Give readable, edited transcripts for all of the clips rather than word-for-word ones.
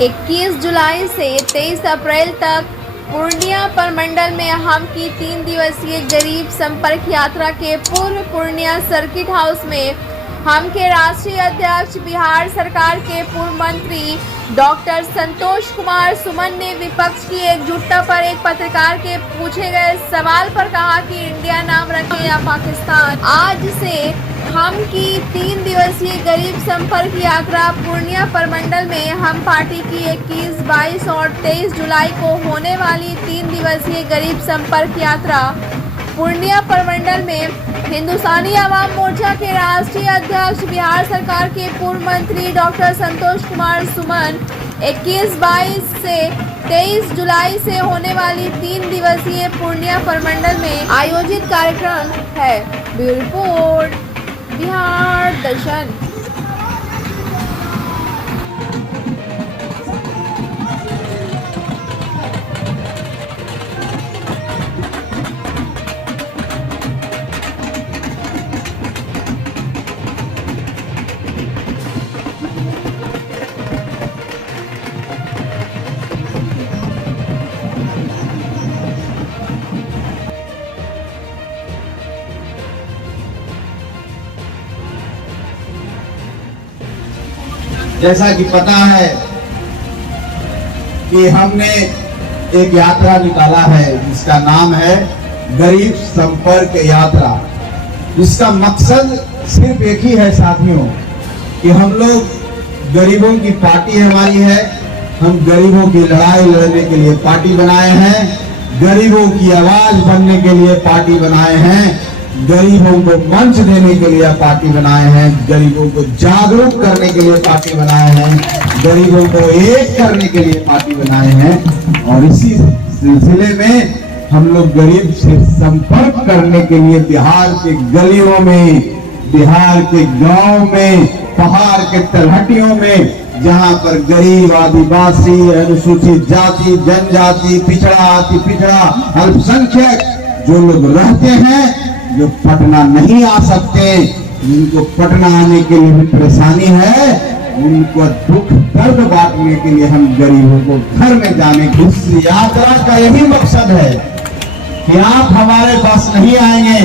21 जुलाई से 23 अप्रैल तक पूर्णिया प्रमंडल में हम की 3 दिवसीय गरीब संपर्क यात्रा के पूर्व पूर्णिया सर्किट हाउस में हम के राष्ट्रीय अध्यक्ष बिहार सरकार के पूर्व मंत्री डॉक्टर संतोष कुमार सुमन ने विपक्ष की एकजुटता पर एक पत्रकार के पूछे गए सवाल पर कहा कि इंडिया नाम रखे या पाकिस्तान। आज से हम की 3 दिवसीय गरीब संपर्क यात्रा पूर्णिया प्रमंडल में हम पार्टी की 21, 22 और 23 जुलाई को होने वाली 3 दिवसीय गरीब संपर्क यात्रा पूर्णिया प्रमंडल में हिंदुस्तानी आवाम मोर्चा के राष्ट्रीय अध्यक्ष बिहार सरकार के पूर्व मंत्री डॉक्टर संतोष कुमार सुमन 21, 22 से 23 जुलाई से होने वाली 3 दिवसीय पूर्णिया प्रमंडल में आयोजित कार्यक्रम है। ब्यूरो रिपोर्ट, बिहार दर्शन। जैसा कि पता है कि हमने एक यात्रा निकाला है जिसका नाम है गरीब संपर्क यात्रा। इसका मकसद सिर्फ एक ही है साथियों कि हम लोग गरीबों की पार्टी हमारी है। हम गरीबों की लड़ाई लड़ने के लिए पार्टी बनाए हैं, गरीबों की आवाज बनने के लिए पार्टी बनाए हैं, गरीबों को मंच देने के लिए पार्टी बनाए हैं, गरीबों को जागरूक करने के लिए पार्टी बनाए हैं, गरीबों को एक करने के लिए पार्टी बनाए हैं। और इसी सिलसिले में हम लोग गरीब से संपर्क करने के लिए बिहार के गलियों में, बिहार के गांव में, पहाड़ के तलहटियों में, जहां पर गरीब, आदिवासी, अनुसूचित जाति, जनजाति, पिछड़ा, अति पिछड़ा, अल्पसंख्यक जो लोग रहते हैं, जो पटना नहीं आ सकते, जिनको पटना आने के लिए भी परेशानी है, उनको दुख दर्द बांटने के लिए हम गरीबों को घर में जाने की इस यात्रा का यही मकसद है कि आप हमारे पास नहीं आएंगे,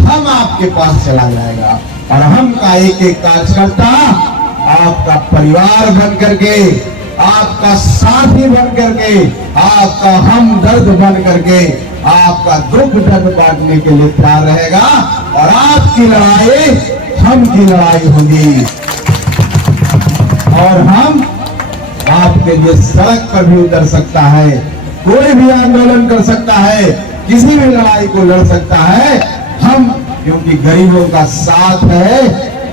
हम आपके पास चला जाएगा और हम का एक एक कार्यकर्ता आपका परिवार बन करके, आपका साथी बन करके, आपका हमदर्द बन करके, आपका दुख दर्द बांटने के लिए तैयार रहेगा और आपकी लड़ाई हम की लड़ाई होगी और हम आपके लिए सड़क पर भी उतर सकता है, कोई भी आंदोलन कर सकता है, किसी भी लड़ाई को लड़ सकता है। हम क्योंकि गरीबों का साथ है,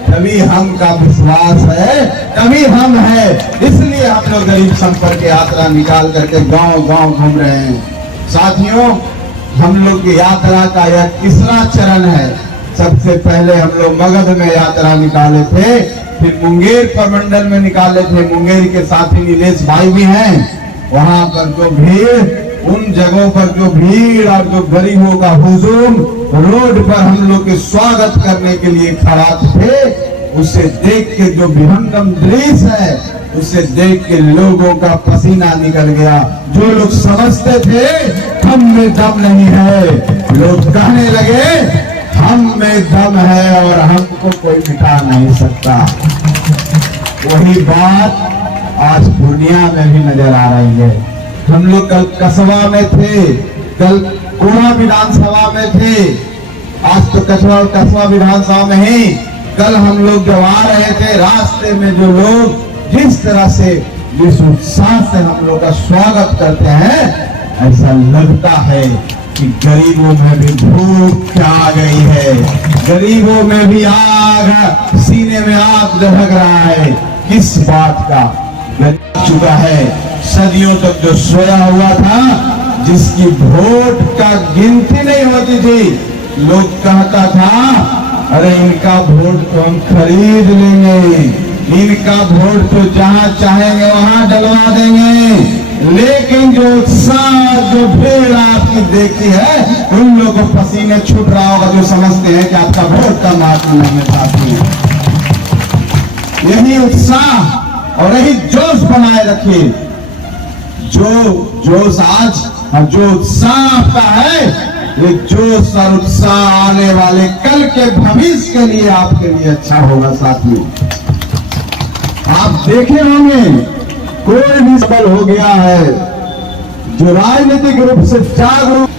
तभी हम का विश्वास है, तभी हम है, इसलिए हम लोग गरीब संपर्क यात्रा निकाल करके गांव गांव घूम रहे हैं। साथियों, हम लोग की यात्रा का यह तीसरा चरण है। सबसे पहले हम लोग मगध में यात्रा निकाले थे, फिर मुंगेर प्रमंडल में निकाले थे। मुंगेर के साथी नीलेश भाई भी हैं। वहां पर जो भीड़, उन जगहों पर जो भीड़ और जो गरीबों का हुजूम रोड पर हम लोग के स्वागत करने के लिए खड़ा थे, उसे देख के जो विहंगम दृश्य है, उसे देख के लोगों का पसीना निकल गया। जो लोग समझते थे हम में दम नहीं है, लोग कहने लगे हम में दम है और हमको कोई मिटा नहीं सकता। वही बात आज पूर्णिया में भी नजर आ रही है। हम लोग कल कसबा में थे, कल कोड़ा विधानसभा में थे, आज तो कसबा विधानसभा में ही। कल हम लोग जब आ रहे थे, रास्ते में जो लोग जिस तरह से जिस उत्साह से हम लोग का स्वागत करते हैं, ऐसा लगता है कि गरीबों में भी भूख आ गई है, गरीबों में भी आग, सीने में आग दहक रहा है। किस बात का? गरीब चुका है सदियों तक जो सोया हुआ था, जिसकी वोट का गिनती नहीं होती थी। लोग कहता था अरे इनका वोट तो हम खरीद लेंगे, इनका वोट तो जहां चाहेंगे वहां डलवा देंगे। लेकिन जो उत्साह, जो भीड़ आपकी देखती है, उन लोगों को पसीने छूट रहा होगा जो समझते हैं कि आपका वोट का महत्व नहीं है। साथी, यही उत्साह और यही जोश बनाए रखिए। जो जोश आज और जो उत्साह आपका है, ये जोश और उत्साह आने वाले कल के भविष्य के लिए आपके लिए अच्छा होगा। साथियों, आप देखे होंगे कोई भी सफल हो गया है, जो राजनीतिक रूप से जागरूक,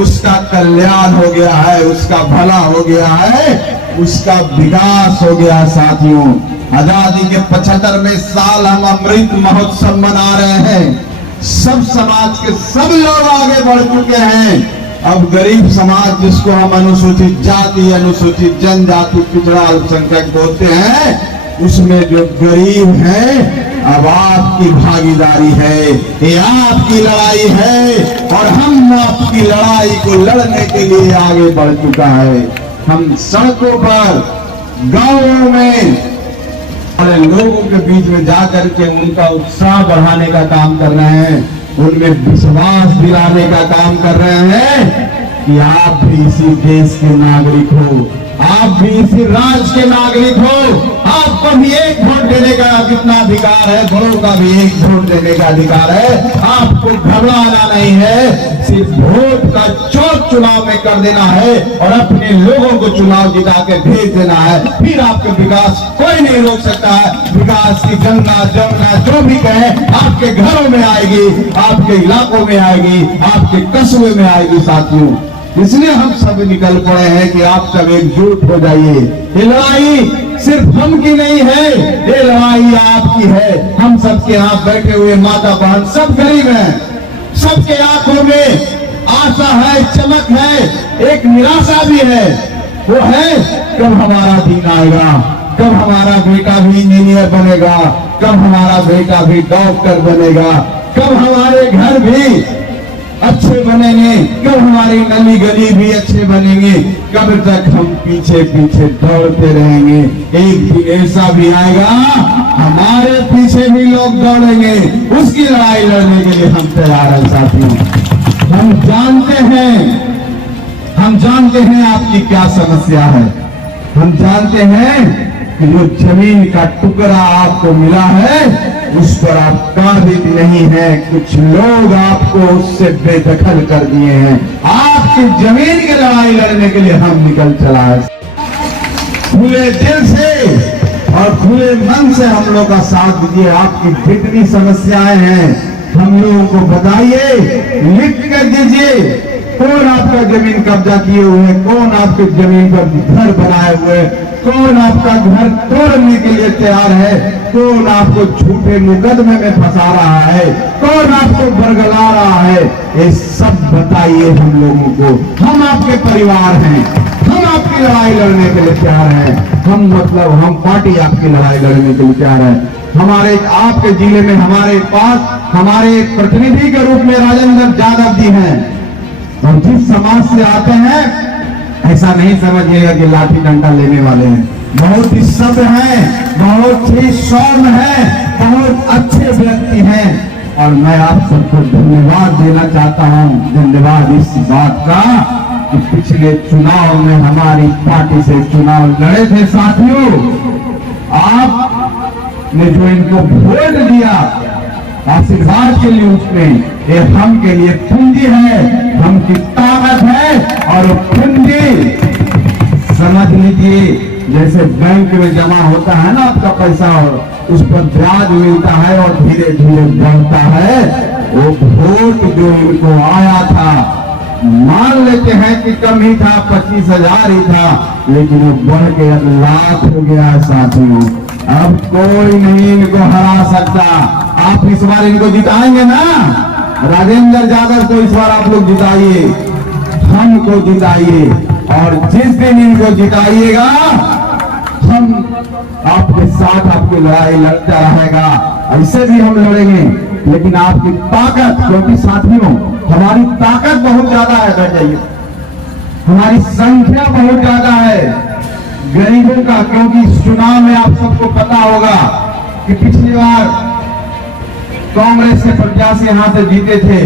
उसका कल्याण हो गया है, उसका भला हो गया है, उसका विकास हो गया। साथियों, आजादी के 75वें साल हम अमृत महोत्सव मना रहे हैं। सब समाज के सब लोग आगे बढ़ चुके हैं। अब गरीब समाज, जिसको हम अनुसूचित जाति, अनुसूचित जनजाति, पिछड़ा अल्पसंख्यक बोलते हैं, उसमें जो गरीब है, अब आपकी भागीदारी है, ये आपकी लड़ाई है और हम आपकी लड़ाई को लड़ने के लिए आगे बढ़ चुका है। हम सड़कों पर, गांवों में लोगों के बीच में जाकर के उनका उत्साह बढ़ाने का काम कर रहे हैं, उनमें विश्वास दिलाने का काम कर रहे हैं कि आप भी इसी देश के नागरिक हो, आप भी इसी राज्य के नागरिक हो। आपको भी एक वोट देने का कितना अधिकार है, बड़ों का भी एक वोट देने का अधिकार है। आपको घबराना नहीं है, सिर्फ वोट का चोट चुनाव में कर देना है और अपने लोगों को चुनाव जिता के भेज देना है। फिर आपके विकास कोई नहीं रोक सकता है। विकास की गंगा जमुना जो भी कहे, आपके घरों में आएगी, आपके इलाकों में आएगी, आपके कस्बे में आएगी। साथियों, इसलिए हम सब निकल पड़े हैं कि आप सब एकजुट हो जाइए। ये लड़ाई सिर्फ हम की नहीं है, ये लड़ाई आपकी है। हम सबके यहाँ बैठे हुए माता बहन सब गरीब हैं, सबके आंखों में आशा है, चमक है, एक निराशा भी है। वो है कब हमारा दिन आएगा, कब हमारा बेटा भी इंजीनियर बनेगा, कब हमारा बेटा भी डॉक्टर बनेगा, कब हमारे घर भी अच्छे बनेंगे, कब हमारी गली गली भी अच्छे बनेंगे, कब तक हम पीछे पीछे दौड़ते रहेंगे। एक दिन ऐसा भी आएगा, हमारे पीछे भी लोग दौड़ेंगे, उसकी लड़ाई लड़ने के लिए हम तैयार हैं। साथियों, हम जानते हैं आपकी क्या समस्या है। हम जानते हैं कि जो जमीन का टुकड़ा आपको मिला है, उस पर आप काबिज नहीं है। कुछ लोग आपको उससे बेदखल कर दिए हैं। आपकी जमीन की लड़ाई लड़ने के लिए हम निकल चला है। खुले दिल से और खुले मन से हम लोग का साथ दीजिए। आपकी जितनी समस्याएं हैं हम लोगों को बताइए, लिख कर दीजिए। कौन आपका जमीन कब्जा किए हुए, कौन आपकी जमीन पर घर बनाए हुए, कौन आपका घर तोड़ने के लिए तैयार है, कौन आपको झूठे मुकदमे में फंसा रहा है, कौन आपको बरगला रहा है, ये सब बताइए हम लोगों को। हम आपके परिवार हैं, हम आपकी लड़ाई लड़ने के लिए तैयार हैं। हम पार्टी आपकी लड़ाई लड़ने के लिए तैयार है। हमारे आपके जिले में हमारे पास हमारे प्रतिनिधि के रूप में राजेंद्र यादव जी हैं, और जिस समाज से आते हैं ऐसा नहीं समझिएगा कि लाठी डंडा लेने वाले हैं। बहुत ही सभ्य हैं, बहुत ही सौम्य हैं, बहुत अच्छे व्यक्ति हैं, और मैं आप सबको धन्यवाद देना चाहता हूं। धन्यवाद इस बात का कि पिछले चुनाव में हमारी पार्टी से चुनाव लड़े थे। साथियों, आपने जो इनको वोट दिया आशीर्वाद के लिए, उसमें ये हम के लिए पूंजी है, हम की ताकत है। और पूंजी समझ लीजिए, जैसे बैंक में जमा होता है ना आपका पैसा, और उस पर ब्याज मिलता है और धीरे धीरे बढ़ता है। वो वोट जो इनको आया था, मान लेते हैं कि कम ही था, 25,000 ही था, लेकिन वो बढ़ के अब लाख हो गया। साथियों, अब कोई नहीं इनको हरा सकता। आप इस बार इनको जिताएंगे ना, राजेंद्र यादव को इस बार आप लोग जिताइए, हमको जिताइए, और जिस दिन इनको जिताइएगा हम आपके साथ आपकी लड़ाई लड़ता रहेगा। ऐसे भी हम लड़ेंगे, लेकिन आपकी ताकत, क्योंकि साथियों हमारी ताकत बहुत ज्यादा है, बैठ जाइए, हमारी संख्या बहुत ज्यादा है गरीबों का। क्योंकि इस चुनाव में आप सबको पता होगा कि पिछली बार कांग्रेस के प्रत्याशी यहां से जीते थे,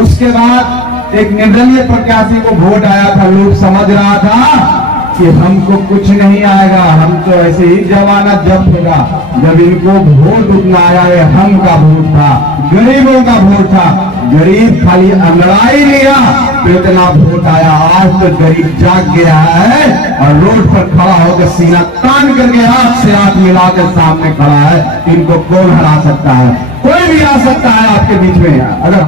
उसके बाद एक निर्दलीय प्रत्याशी को वोट आया था। लोग समझ रहा था कि हमको कुछ नहीं आएगा, हम तो ऐसे ही जमानत जब्त होगा। जब इनको वोट उतना आया है, हम का वोट था, गरीबों का वोट था। गरीब खाली अंगड़ाई लिया तो इतना वोट आया। आज तो गरीब जाग गया है और रोड पर खड़ा होकर सीना तान करके हाथ से हाथ मिलाकर सामने खड़ा है। इनको कौन हरा सकता है? कोई भी आ सकता है आपके बीच में। अगर